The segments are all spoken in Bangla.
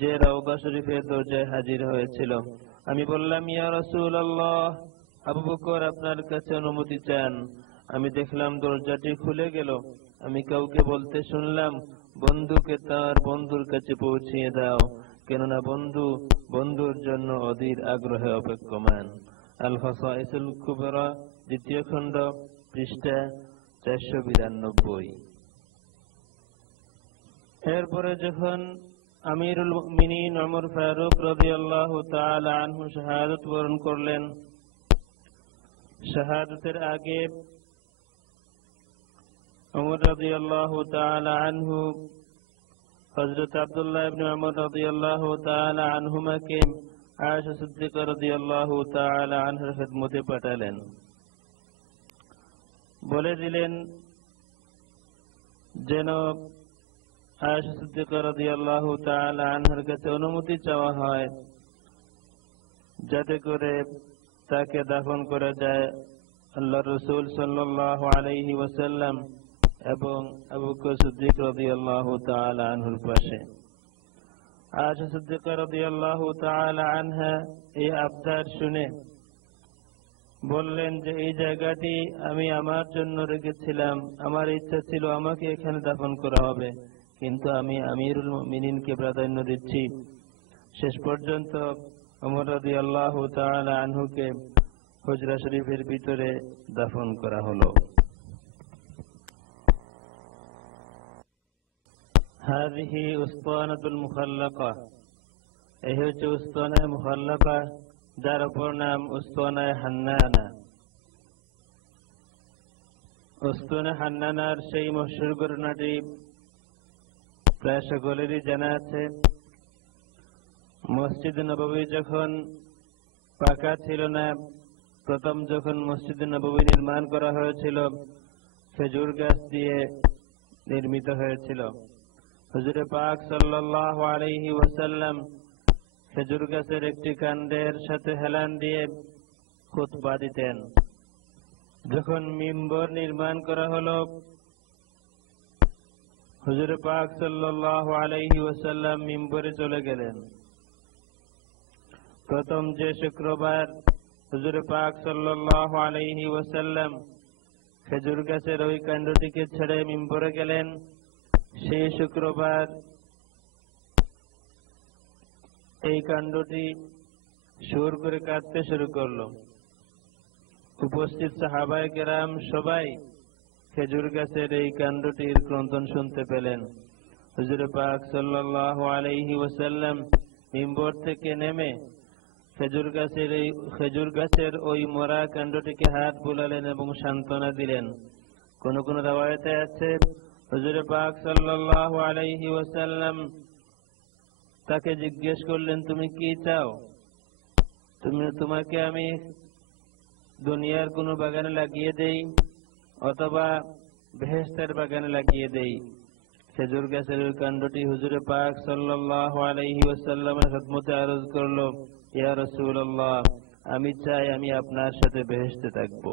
যে রওযা শরীফের দরজায় হাজির হয়েছিল। আমি বললাম, ইয়া রাসূলুল্লাহ, আবু বকর আপনার কাছে অনুমতি চান। আমি দেখলাম দরজাটি খুলে গেল। আমি কাউকে বলতে শুনলাম, বন্ধুকে তার বন্ধুর কাছে পৌঁছিয়ে দাও, কেননা বন্ধু বন্ধুর জন্য অধীর আগ্রহে অপেক্ষমান। আল খাসাইসুল কুবরা, দ্বিতীয় খণ্ড, পৃষ্ঠা 492। এরপরে যখন আমিরুল মুমিনিন ওমর ফারুক রাদিয়াল্লাহু তাআলা আনহু শাহাদাত বরণ করলেন, শাহাদাতের আগে ওমর রাদিয়াল্লাহু তাআলা আনহু হযরত আব্দুল্লাহ ইবনে ওমর রাদিয়াল্লাহু তাআলা আনহুমাকে আয়েশা সিদ্দিকা রাদিয়াল্লাহু তাআলা আনহার খিদমতে পাঠালেন। বলে দিলেন যেন আয়েশা সিদ্দিকা রাদিয়াল্লাহু তাআলা আনহার কাছে অনুমতি চাওয়া হয়, যাতে করে তাকে দাফন করা যায় আল্লাহর রাসূল সাল্লাল্লাহু আলাইহি ওয়াসাল্লাম এবং আবু বকর সিদ্দিক রাদিয়াল্লাহু তাআলা আনহুর পাশে। আয়েশা সিদ্দিকা রাদিয়াল্লাহু তাআলা আনহা এই আবদার শুনে বললেন যে এই জায়গাটি আমি আমার জন্য রেখেছিলাম, আমার ইচ্ছা ছিল আমাকে এখানে দাফন করা হবে, কিন্তু আমি আমিরুল মুমিনিনকে প্রাধান্য দিচ্ছি। শেষ পর্যন্ত ওমর রাদিয়াল্লাহু তাআলা আনহুকে হুজরা শরীফের ভিতরে দাফন করা হলো। হাযিহি উসতানাতুল মুখাল্লাকা, এই হচ্ছে উসতানায়ে মুখাল্লাকা, যার অপর নাম উসতানায়ে হান্নানা। উসতানায়ে হান্নানার সেই মশহুর ঘটনাটি প্রায় সকলেরই জানা আছে। মসজিদ নববী যখন পাকা ছিল না, প্রথম যখন মসজিদ নববী নির্মাণ করা হয়েছিল, খেজুর গাছ দিয়ে নির্মিত হয়েছিল। হুজুর পাক সাল্লাল্লাহু আলাইহি ওয়াসাল্লাম খেজুর গাছের একটি কাণ্ডের সাথে হেলান দিয়ে খুতবা দিতেন। যখন মিম্বর নির্মাণ করা হলো, হুজুর পাক সাল্লাল্লাহু আলাইহি ওয়াসাল্লাম মিম্বরে চলে গেলেন। প্রথম যে শুক্রবার হুজুর পাক সাল্লাল্লাহু আলাইহি ওয়াসাল্লাম খেজুর গাছের ওই কাণ্ডটিকে ছেড়ে মিম্বরে গেলেন, সেই শুক্রবার এই কাণ্ডটি সুর করে কাঁদতে শুরু করলো। উপস্থিত সাহাবায়ে কেরাম সবাই খেজুর গাছের এই কাণ্ডটির ক্রন্দন শুনতে পেলেন। হুজুর পাক সাল্লাল্লাহু আলাইহি ওয়াসাল্লাম মিম্বর থেকে নেমে খেজুর গাছের ওই মরা কাণ্ডটিকে হাত বুলালেন এবং সান্ত্বনা দিলেন। কোন কোন রাওয়ায়াতে আছে হুজুর পাক সাল্লাল্লাহু আলাইহি ওয়াসাল্লাম তাকে জিজ্ঞেস করলেন, তুমি কি চাও? তোমাকে আমি দুনিয়ার কোন বাগানে লাগিয়ে দেই অথবা বেহেশতের বাগানে লাগিয়ে দেই? খেজুর গাছের ওই কাণ্ডটি হুজুর পাক সাল্লাল্লাহু আলাইহি ওয়াসাল্লামের খিদমতে আরজ করলো, ইয়া রাসূলুল্লাহ, আমি চাই আমি আপনার সাথে বেহেশতে থাকব।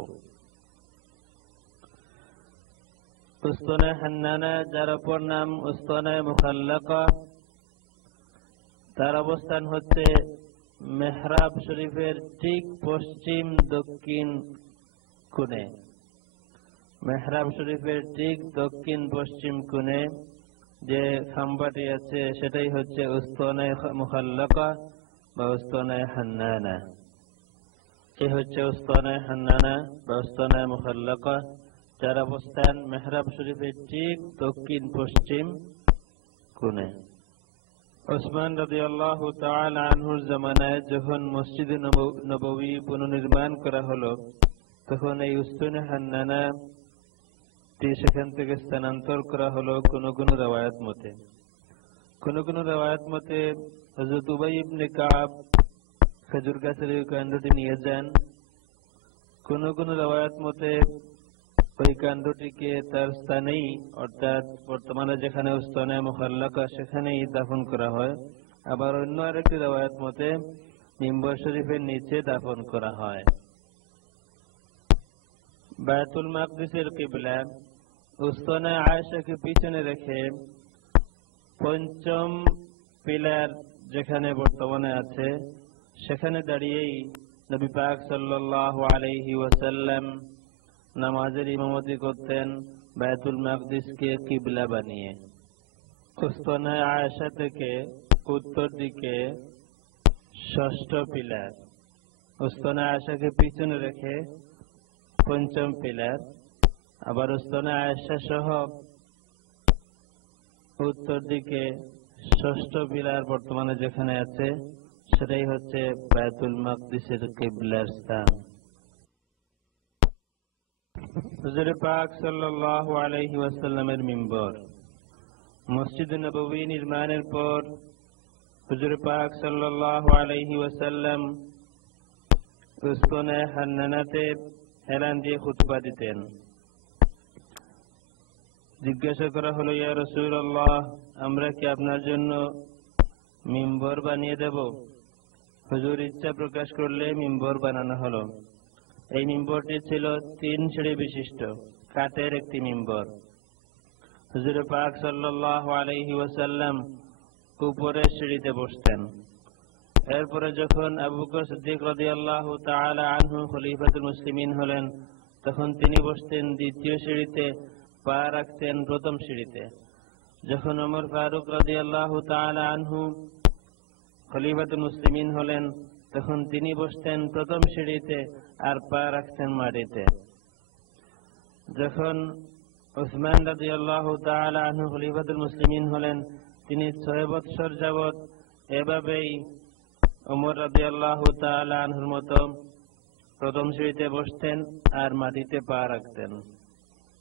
উসতানায়ে হান্নানা, যার অপর নাম উসতানায়ে মুখাল্লাকা, তার অবস্থান হচ্ছে মেহরাব শরীফের ঠিক পশ্চিম দক্ষিণ কোণে। মেহরাব শরীফের ঠিক দক্ষিণ পশ্চিম কোণে যে খাম্বাটি আছে সেটাই হচ্ছে উসতানায়ে মুখাল্লাকা বা উসতানায়ে হান্নানা। এই হচ্ছে উসতানায়ে হান্নানা বা উসতানায়ে মুখাল্লাকা, যার অবস্থান মেহরাব শরীফের ঠিক দক্ষিণ পশ্চিম কোণে। ওসমান রাদিয়াল্লাহু তাআলা আনহুর জামানায় যখন মসজিদ নববী পুনর্নির্মাণ করা হলো, তখন এই উসতানায়ে হান্নানা সেখান থেকে স্থানান্তর করা হলো কোন কোন রওয়ায়াত মতে। কোন কোন রওয়ায়াত মতে হযরত উবাই ইবনে কাব খেজুর গাছের ওই কাণ্ডটি নিয়ে যান। কোন কোন রওয়ায়াত মতে ওই কাণ্ডটিকে তার স্থানেই, অর্থাৎ বর্তমানে যেখানে উসতানায়ে মুখাল্লাকা সেখানেই দাফন করা হয়। আবার অন্য আরেকটি রওয়ায়াত মতে মিম্বর শরীফের নিচে দাফন করা হয়। বায়তুল মাকদিসের কিবলা উসতানায়ে আয়েশাকে পিছনে রেখে পঞ্চম পিলার যেখানে বর্তমানে আছে সেখানে দাঁড়িয়েই নবী পাক সাল্লাল্লাহু আলাইহি ওয়াসাল্লাম নামাজের ইমামতি করতেন বায়তুল মাকদিসকে কিবলা বানিয়ে। উস্তনে আয়েশা থেকে উত্তর দিকে ষষ্ঠ পিলার, উস্তনে আয়েশাকে পিছনে রেখে পঞ্চম পিলার, আবার উস্তনে আয়েশা সহ উত্তর দিকে ষষ্ঠ পিলার বর্তমানে যেখানে আছে সেটাই হচ্ছে বায়তুল মাকদিসের কিবলার স্থান। হুজুর পাক সাল্লাল্লাহু আলাইহি ওয়াসাল্লামের মিম্বর। মসজিদ নববী নির্মাণের পর হুজুর পাক সাল্লাল্লাহু আলাইহি ওয়াসাল্লাম উস্তনে হান্নানাতে এলান দিয়ে খুতবা দিতেন। জিজ্ঞাসা করা হলো, ইয়া রাসূলুল্লাহ, আমরা কি আপনার জন্য মিম্বর বানিয়ে দেব? হুজুর ইচ্ছা প্রকাশ করলে মিম্বর বানানো হলো। এই মিম্বরটি ছিল 3 সিঁড়ি বিশিষ্ট কাঠের একটি মিম্বর। হুজুর পাক সাল্লাল্লাহু আলাইহি ওয়াসাল্লাম উপরের সিঁড়িতে বসতেন। এরপরে যখন আবু বকর সিদ্দিক রাদিয়াল্লাহু তাআলা আনহু খলিফাতুল মুসলিমিন হলেন, তখন তিনি বসতেন দ্বিতীয় সিঁড়িতে, পা রাখতেন প্রথম সিঁড়িতে। যখন ওমর ফারুক রাদিয়াল্লাহু তাআলা আনহু খলিফাতুল মুসলিমিন হলেন, তখন তিনি বসতেন প্রথম সিঁড়িতে আর পা রাখতেন মাটিতে। যখন উসমান রাদিয়াল্লাহু তাআলা আনহু খলিফাতুল মুসলিমিন হলেন, তিনি 6 বৎসর যাবৎ এভাবেই ওমর রাদিয়াল্লাহু তাআলা আনহুর মতো প্রথম সিঁড়িতে বসতেন আর মাটিতে পা রাখতেন।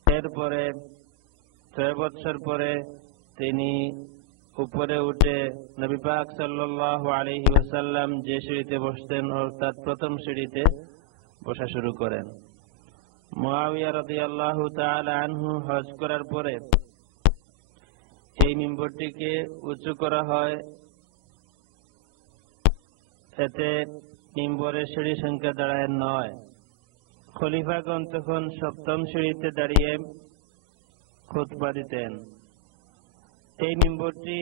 এরপরে 6 বৎসর পরে তিনি উপরে উঠে নবী পাক সাল্লাল্লাহু আলাইহি ওয়াসাল্লাম যে সিঁড়িতে বসতেন অর্থাৎ প্রথম সিঁড়িতে বসা শুরু করেন। মুআবিয়া রাদিয়াল্লাহু তাআলা আনহু হজ করার পরে এই মিম্বরটিকে উঁচু করা হয়। এতে মিম্বরের সিঁড়ি সংখ্যা দাঁড়ায় 9। খলিফাগণ তখন সপ্তম সিঁড়িতে দাঁড়িয়ে খুতবা দিতেন। এই মিম্বরটি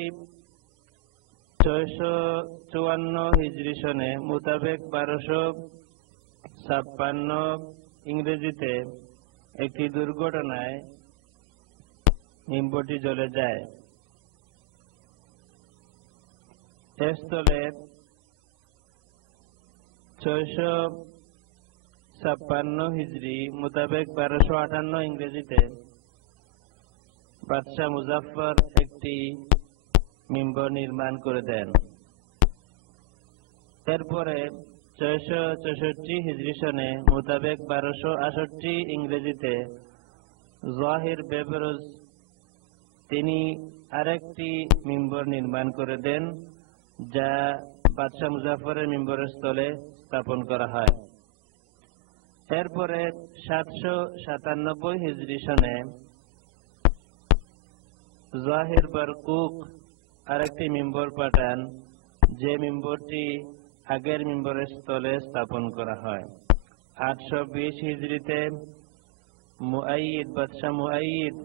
654 হিজরি সনে মোতাবেক 1256 ইংরেজিতে একটি দুর্ঘটনায় মিম্বরটি জ্বলে যায়। এর স্থলে 656 হিজরি মোতাবেক 1258 ইংরেজিতে বাদশাহ মুজাফফর একটি মিম্বর নির্মাণ করে দেন। এরপরে 664 হিজরি সনে মোতাবেক 1268 ইংরেজিতে জাহির বেবরুজ তিনি আরেকটি মিম্বর নির্মাণ করে দেন, যা বাদশাহ মুজাফফরের মিম্বরের স্থলে স্থাপন করা হয়। এরপরে 797 হিজরি সনে জাহির বারকুক আরেকটি মিম্বর পাঠান, যে মিম্বরটি আগের মিম্বরের স্থলে স্থাপন করা হয়। 820 হিজরিতে বাদশাহ মুআইয়িদ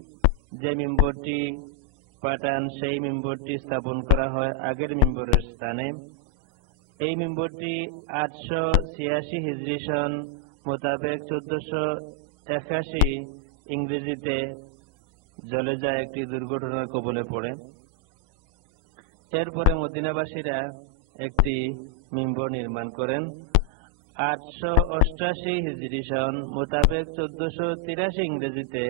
যে মিম্বরটি পাঠান, সেই মিম্বরটি স্থাপন করা হয় আগের মিম্বরের স্থানে। এই মিম্বরটি 886 হিজরি সন মোতাবেক 1481 ইংরেজিতে জ্বলে যায়, একটি দুর্ঘটনার কবলে পড়ে। এরপরে মদিনাবাসীরা একটি মিম্বর নির্মাণ করেন। 888 হিজরি সন মোতাবেক 1483 ইংরেজিতে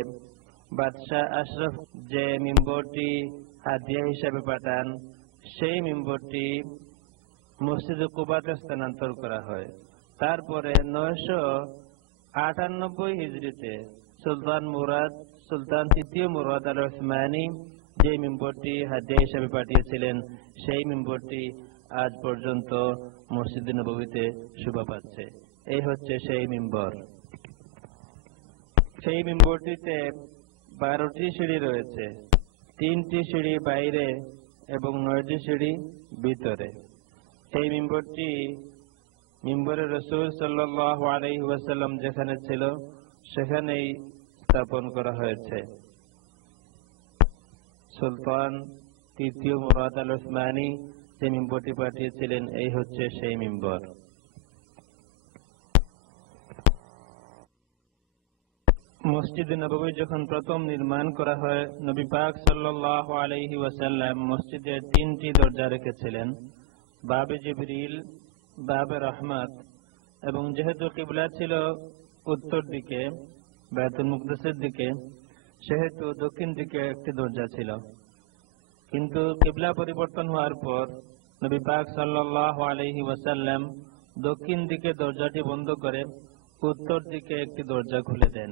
বাদশাহ আশরাফ যে মিম্বরটি হাদিয়া হিসাবে পাঠান, সেই মিম্বরটি মসজিদ কুবাতে স্থানান্তর করা হয়। তারপরে 998 হিজরিতে সুলতান তৃতীয় মুরাদ আল উসমানী যে মিম্বরটি হাদিয়া হিসাবে পাঠিয়েছিলেন, সেই মিম্বরটি আজ পর্যন্ত মসজিদ নববীতে শোভা পাচ্ছে। এই হচ্ছে সেই মিম্বর। সেই মিম্বরটিতে 12টি সিঁড়ি রয়েছে, 3টি সিঁড়ি বাইরে এবং 9টি সিঁড়ি ভিতরে। এই মিম্বরটি মিম্বরে রাসূল সাল্লাল্লাহু আলাইহি ওয়াসাল্লাম যেখানে ছিল সেখানেই স্থাপন করা হয়েছে। সুলতান তৃতীয় মুরাদ আল উসমানী যে মিম্বরটি পাঠিয়েছিলেন এই হচ্ছে সেই মিম্বর। মসজিদে নববী যখন প্রথম নির্মাণ করা হয়, নবী পাক সাল্লাল্লাহু আলাইহি ওয়াসাল্লাম মসজিদের 3টি দরজা রেখেছিলেন, বাবে জিবরিল, বাবে রহমত, এবং যেহেতু কিবলা ছিল উত্তর দিকে বাইতুল মুকদ্দাসের দিকে, সেহেতু দক্ষিণ দিকে একটি দরজা ছিল। কিন্তু কিবলা পরিবর্তন হওয়ার পর নবী পাক সাল্লাল্লাহু আলাইহি ওয়াসাল্লাম দক্ষিণ দিকে দরজাটি বন্ধ করে উত্তর দিকে একটি দরজা খুলে দেন।